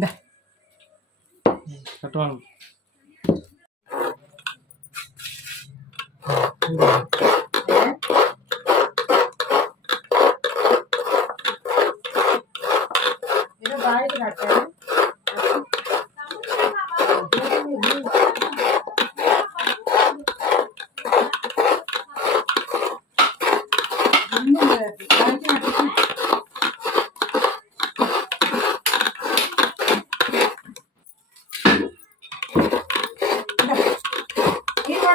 ഇത് ബായ് കാട്ടാണ്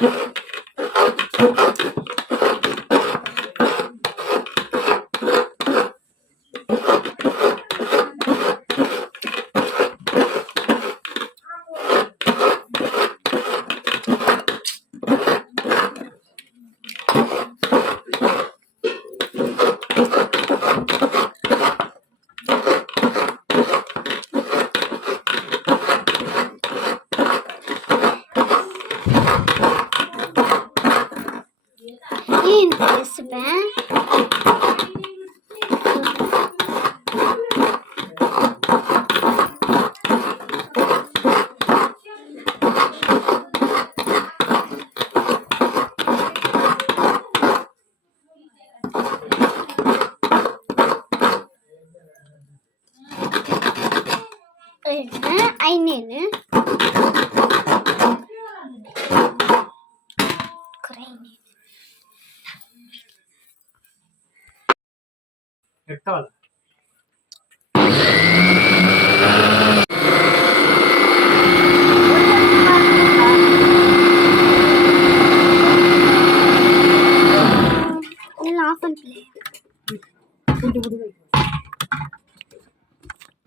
Thank you. Birne, einini. Greinini. Ektal. Thank you.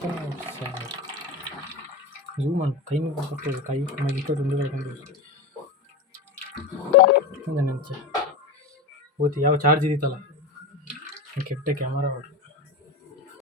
Human கை முக்கம் போட்டது கை மதிக்க ரெண்டு கால் கொண்டு நினச்சேன் ஓத்தி யாவ சார்ஜ் இருத்தல கெட்ட கேமரா ஓடு